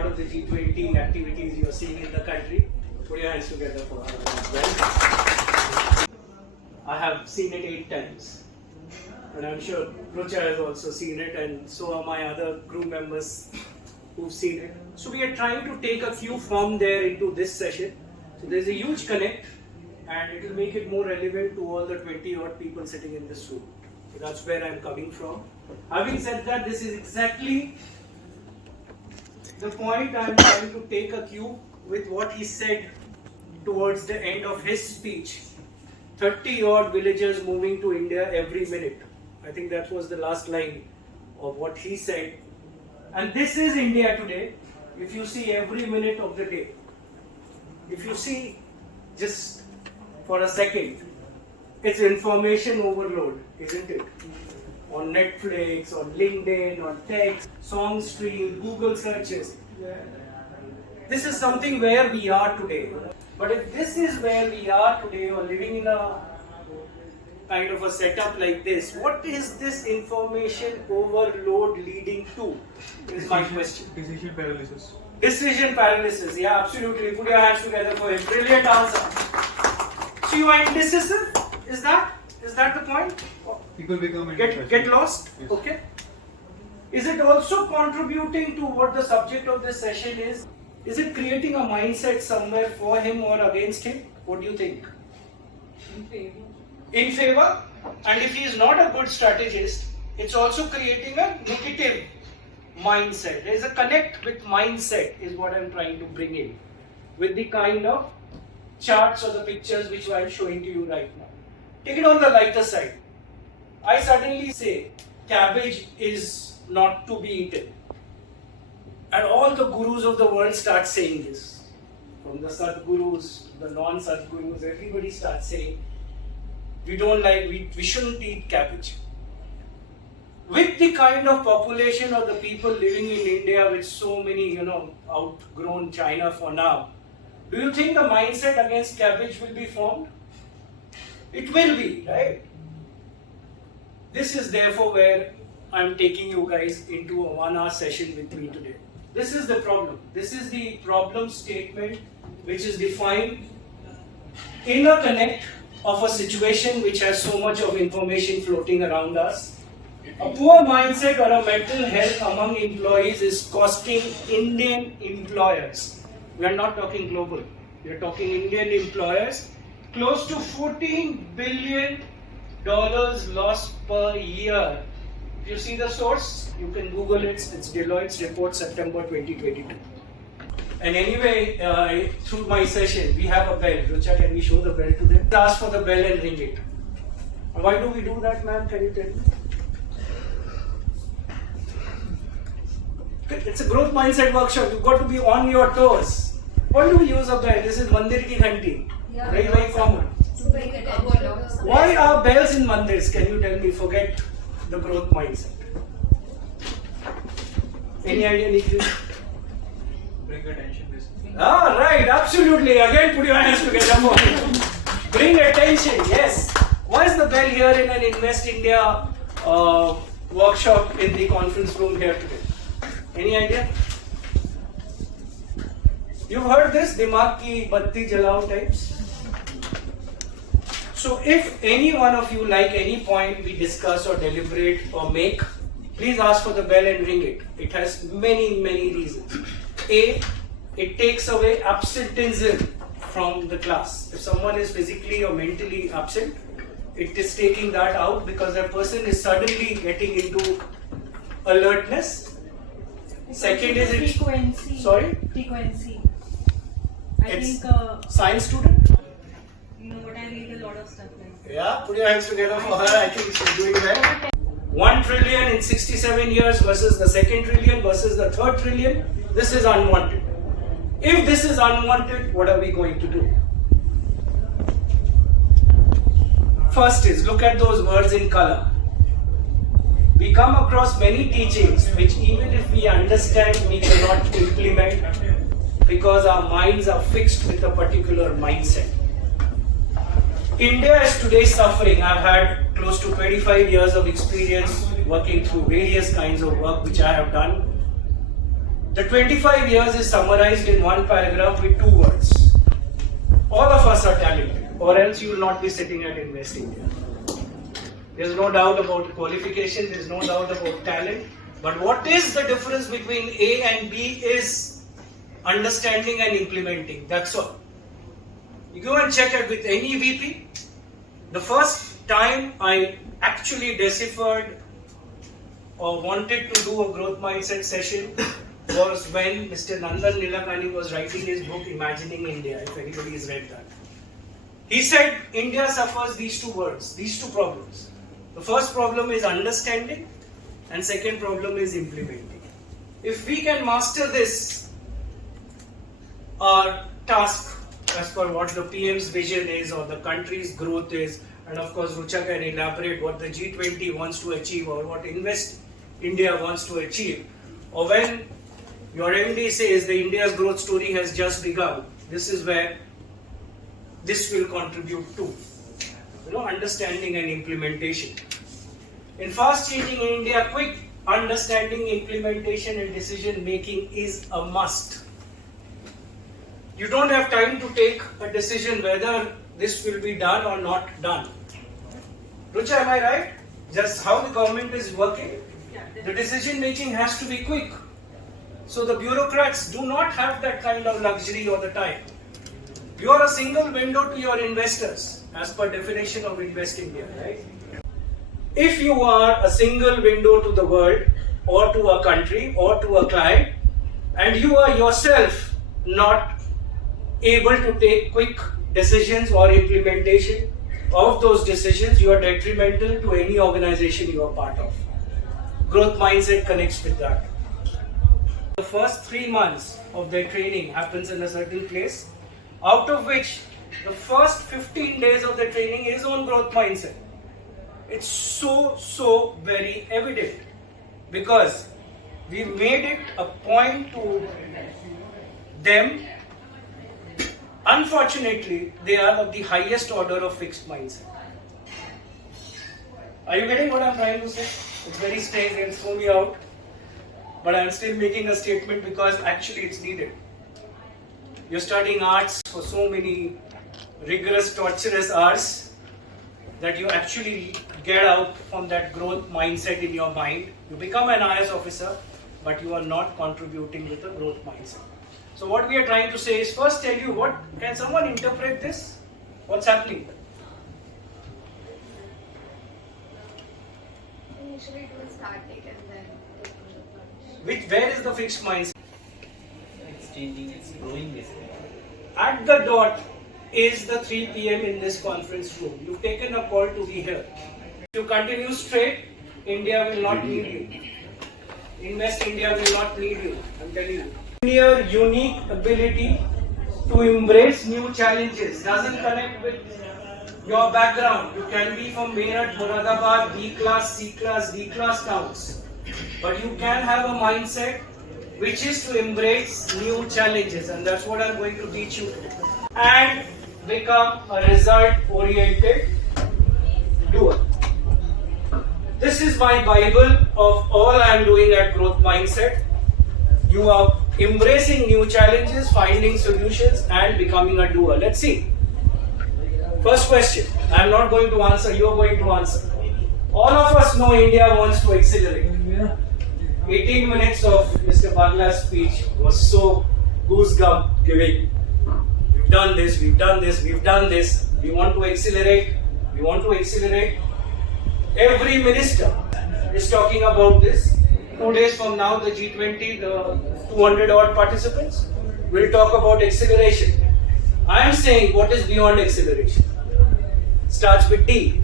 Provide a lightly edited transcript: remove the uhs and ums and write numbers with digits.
part of the G20 activities you are seeing in the country. Put your hands together for her as well. I have seen it 8 times. And I'm sure Rucha has also seen it, and so are my other crew members who've seen it. So we are trying to take a cue from there into this session. So there's a huge connect, and it will make it more relevant to all the 20 odd people sitting in this room. So that's where I'm coming from. Having said that, this is exactly the point I'm trying to take a cue with what he said towards the end of his speech. 30 odd villagers moving to India every minute. I think that was the last line of what he said. And this is India today, if you see every minute of the day. If you see just for a second, it's information overload, isn't it? On Netflix, on LinkedIn, on text, song stream, Google searches. This is something where we are today. But if this is where we are today, or living in a kind of a setup like this, what is this information overload leading to? Is my question. Decision paralysis. Decision paralysis, yeah, absolutely. Put your hands together for him. Brilliant answer. So you are indecisive? Is that the point? People become Get lost? Yes. Okay. Is it also contributing to what the subject of this session is? Is it creating a mindset somewhere for him or against him? What do you think? In favor. In favor? And if he is not a good strategist, it's also creating a negative mindset. There is a connect with mindset is what I'm trying to bring in with the kind of charts or the pictures which I'm showing to you right now. Take it on the lighter side. I suddenly say cabbage is not to be eaten. And all the gurus of the world start saying this. From the Sadgurus, the non-Sadgurus, everybody starts saying, we shouldn't eat cabbage. With the kind of population of the people living in India with so many, outgrown China for now, do you think the mindset against cabbage will be formed? It will be, right? This is therefore where I'm taking you guys into a 1-hour session with me today. This is the problem. This is the problem statement which is defined in a connect of a situation which has so much of information floating around us. A poor mindset or a mental health among employees is costing Indian employers. We are not talking global. We are talking Indian employers. Close to $14 billion lost per year. If you see the source, you can Google it. It's Deloitte's report, September 2022. And anyway, through my session, we have a bell. Rucha, can we show the bell to them? Ask for the bell and ring it. And why do we do that, ma'am? Can you tell me? It's a growth mindset workshop. You've got to be on your toes. Why do we use a bell? This is Mandir ki ghanti. Yeah, very common. Why are bells in mandirs? Can you tell me? Forget the growth mindset. Any idea, Nikhil? Bring attention, basically. Ah, right, absolutely. Again, put your hands together for me. Bring attention, yes. Why is the bell here in an Invest India workshop in the conference room here today? Any idea? You've heard this, Dimag ki batti jalao types? So if any one of you like any point we discuss or deliberate or make, please ask for the bell and ring it. It has many, many reasons. A, it takes away absenteeism from the class. If someone is physically or mentally absent, it is taking that out because that person is suddenly getting into alertness. Second is it frequency. Sorry? Frequency. I think science student? but I read a lot of stuff like that. Yeah, put your hands together for her. I think she's doing well. 1 trillion in 67 years versus the 2nd trillion versus the 3rd trillion. This is unwanted. If this is unwanted, what are we going to do? First is look at those words in color. We come across many teachings which even if we understand, we cannot implement because our minds are fixed with a particular mindset. India is today suffering. I've had close to 25 years of experience working through various kinds of work which I have done. The 25 years is summarized in one paragraph with 2 words. All of us are talented, or else you will not be sitting at Invest India. There's no doubt about qualification, there's no doubt about talent. But what is the difference between A and B is understanding and implementing. That's all. You go and check it with any VP. The first time I actually deciphered or wanted to do a growth mindset session was when Mr. Nandan Nilekani was writing his book Imagining India, if anybody has read that. He said India suffers these 2 words, these 2 problems. The first problem is understanding and second problem is implementing. If we can master this, our task as per what the PM's vision is or the country's growth is, and of course Rucha can elaborate what the G20 wants to achieve or what Invest India wants to achieve, or when your MD says the India's growth story has just begun, this is where this will contribute to, understanding and implementation. In fast changing India, quick understanding, implementation and decision making is a must. You don't have time to take a decision whether this will be done or not done. Rucha, am I right? Just how the government is working. The decision making has to be quick. So the bureaucrats do not have that kind of luxury or the time. You are a single window to your investors as per definition of Invest India, right? If you are a single window to the world or to a country or to a client and you are yourself not able to take quick decisions or implementation of those decisions, you are detrimental to any organization you are part of. Growth mindset connects with that. The first 3 months of their training happens in a certain place, out of which the first 15 days of the training is on growth mindset. It's so very evident because we made it a point to them. Unfortunately, they are of the highest order of fixed mindset. Are you getting what I'm trying to say? It's very strange and throw me out, but I'm still making a statement because actually it's needed. You're studying arts for so many rigorous, torturous hours that you actually get out from that growth mindset in your mind. You become an IS officer, but you are not contributing with a growth mindset. So what we are trying to say is first tell you what, can someone interpret this? What's happening? Initially it was static and then Where is the fixed mindset? It's changing, it's growing this way. At the dot is the 3 p.m. in this conference room. You've taken a call to be here. If you continue straight, India will not need you. Invest India will not need you. I'm telling you. Your unique ability to embrace new challenges doesn't connect with your background. You can be from Meerut, Moradabad, B class, C class, D class towns. But you can have a mindset which is to embrace new challenges, and that's what I'm going to teach you today. And become a result-oriented doer. This is my Bible of all I'm doing at Growth Mindset. You are embracing new challenges, finding solutions, and becoming a doer. Let's see. First question. I'm not going to answer, you are going to answer. All of us know India wants to accelerate. 18 minutes of Mr. Bagla's speech was so goosebump giving. We've done this, we've done this, we've done this. We want to accelerate. We want to accelerate. Every minister is talking about this. 2 days from now, the G20, the 200 odd participants will talk about acceleration. I am saying what is beyond acceleration. Starts with D.